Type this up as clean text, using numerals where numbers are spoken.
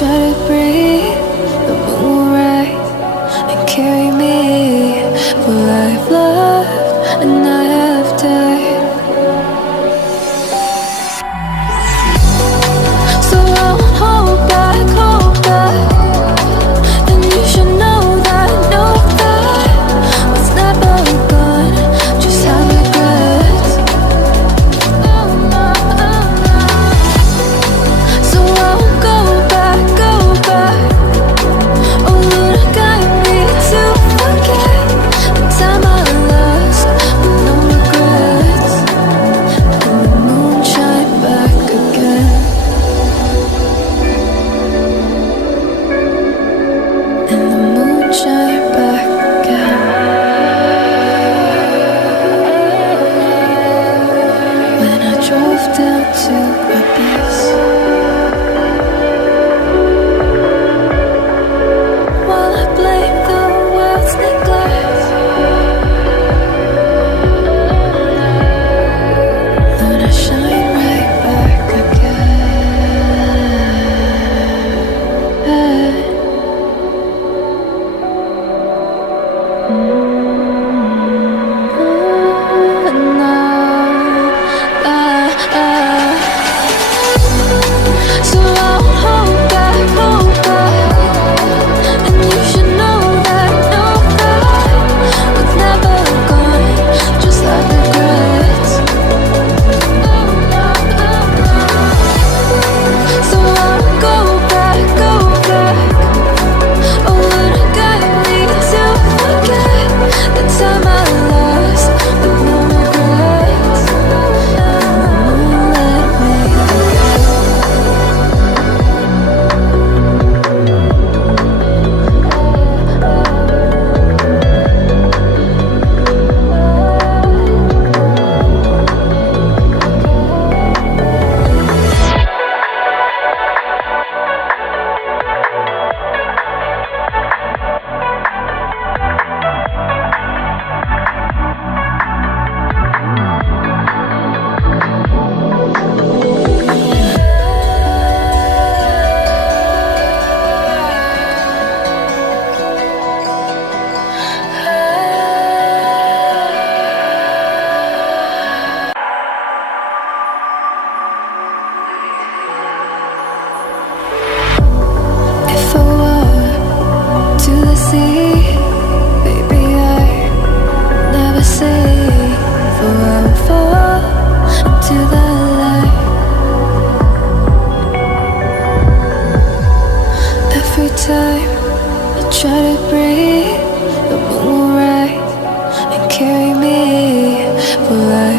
try to breathe, the moon will rise and carry me. For I've loved and I have died. So I won't hold back, hold back. And you should know that what's never gone, just have regrets. So I won't go back, go back. Oh Lord, guide me to forget the time I lost with no regrets. And the moon shine back again. And the moon shine back again. When I drove down to my base, while I blame the world's neglect, Lord, I shine right back again. So I won't hold back, hold back. And you should know that what's never gone, just like regrets. So I won't go back, go back. Oh Lord, guide me to forget the time I lost with no regrets. Let me if I walk to the sea, baby, I never say, for I will fall into the light. Every time I try to breathe, the moon will rise and carry me. For I